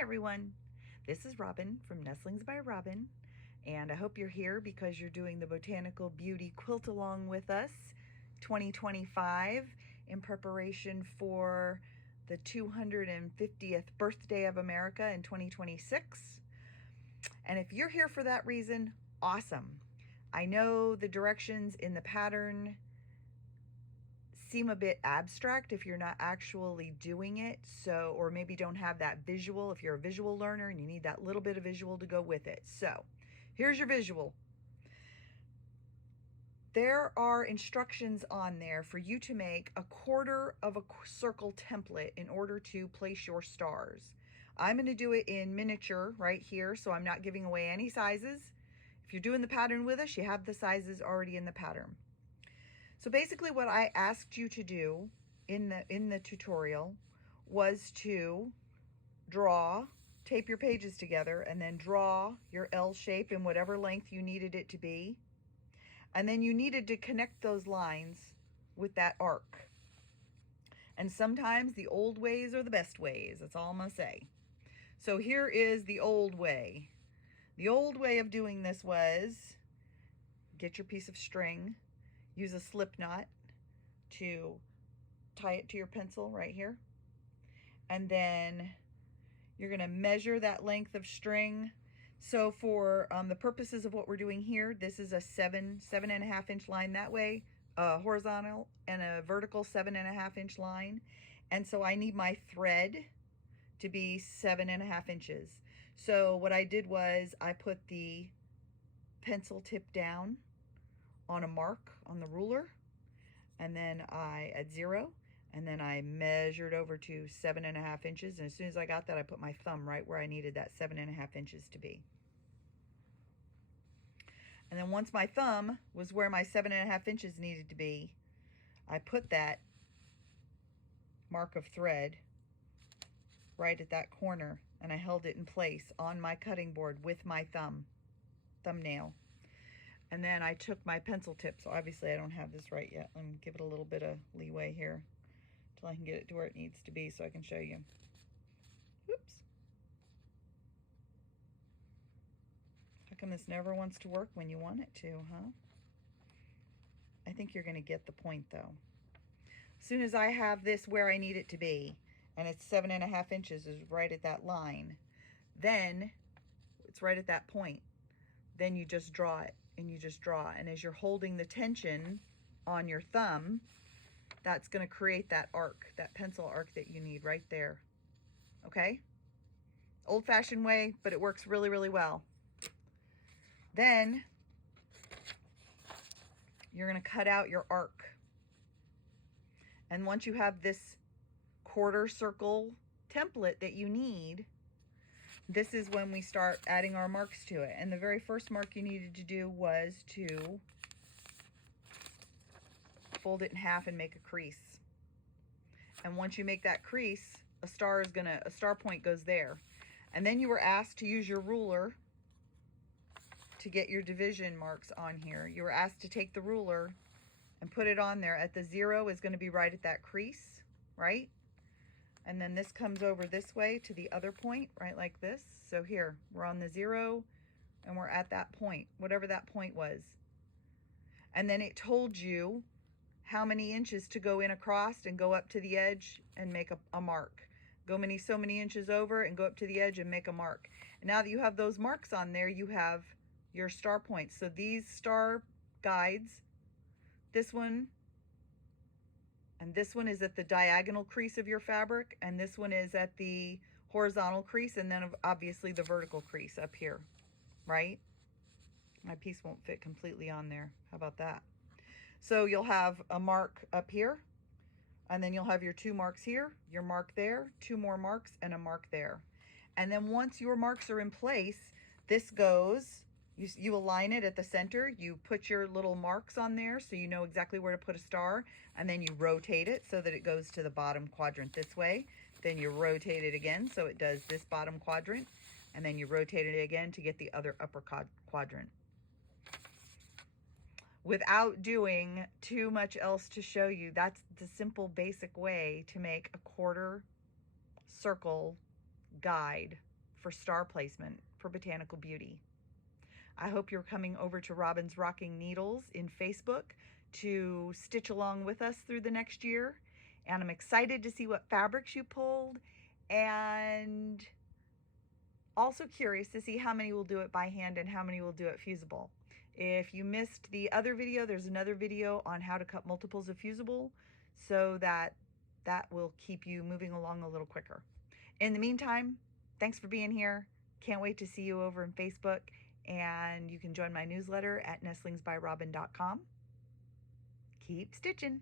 Hi everyone, this is Robin from Nestlings by Robin, and I hope you're here because you're doing the Botanical Beauty Quilt along with us 2025 in preparation for the 250th birthday of America in 2026. And if you're here for that reason, awesome. I know the directions in the pattern seem a bit abstract if you're not actually doing it, so, or maybe don't have that visual if you're a visual learner and you need that little bit of visual to go with it. So here's your visual. There are instructions on there for you to make a quarter of a circle template in order to place your stars. I'm going to do it in miniature right here, so I'm not giving away any sizes. If you're doing the pattern with us, you have the sizes already in the pattern. So basically what I asked you to do in the tutorial was to tape your pages together and then draw your L shape in whatever length you needed it to be. And then you needed to connect those lines with that arc. And sometimes the old ways are the best ways. That's all I'm gonna say. So here is the old way. The old way of doing this was get your piece of string, use a slip knot to tie it to your pencil right here. And then you're going to measure that length of string. So for the purposes of what we're doing here, this is a 7.5 inch line that way, a horizontal and a vertical 7.5 inch line. And so I need my thread to be 7.5 inches. So what I did was I put the pencil tip down on a mark on the ruler, and then at 0, and then I measured over to 7.5 inches, and as soon as I got that, I put my thumb right where I needed that 7.5 inches to be. And then once my thumb was where my 7.5 inches needed to be, I put that mark of thread right at that corner, and I held it in place on my cutting board with my thumbnail. And then I took my pencil tip, so obviously I don't have this right yet. Let me give it a little bit of leeway here till I can get it to where it needs to be so I can show you. Whoops. How come this never wants to work when you want it to, huh? I think you're gonna get the point though. As soon as I have this where I need it to be, and it's 7.5 inches is right at that line, then it's right at that point. Then you just draw it. And you just draw, and as you're holding the tension on your thumb, that's going to create that arc, that pencil arc that you need right there. Okay? Old-fashioned way, but it works really, really well. Then you're going to cut out your arc. And once you have this quarter circle template that you need, this is when we start adding our marks to it. And the very first mark you needed to do was to fold it in half and make a crease. And once you make that crease, a star point goes there. And then you were asked to use your ruler to get your division marks on here. You were asked to take the ruler and put it on there. At the 0 is going to be right at that crease, right? And then this comes over this way to the other point, right, like this. So here, we're on the 0, and we're at that point, whatever that point was. And then it told you how many inches to go in across and go up to the edge and make a mark. Go so many inches over and go up to the edge and make a mark. And now that you have those marks on there, you have your star points. So these star guides, this one, and this one is at the diagonal crease of your fabric, and this one is at the horizontal crease, and then obviously the vertical crease up here, right? My piece won't fit completely on there. How about that? So you'll have a mark up here, and then you'll have your 2 marks here, your mark there, 2 more marks, and a mark there. And then once your marks are in place, this goes, you align it at the center, you put your little marks on there so you know exactly where to put a star, and then you rotate it so that it goes to the bottom quadrant this way. Then you rotate it again so it does this bottom quadrant, and then you rotate it again to get the other upper quadrant. Without doing too much else to show you, that's the simple basic way to make a quarter circle guide for star placement for Botanical Beauty. I hope you're coming over to Robin's Rocking Needles in Facebook to stitch along with us through the next year. And I'm excited to see what fabrics you pulled, and also curious to see how many will do it by hand and how many will do it fusible. If you missed the other video, there's another video on how to cut multiples of fusible, so that will keep you moving along a little quicker. In the meantime, thanks for being here. Can't wait to see you over in Facebook, and you can join my newsletter at nestlingsbyrobin.com. Keep stitching.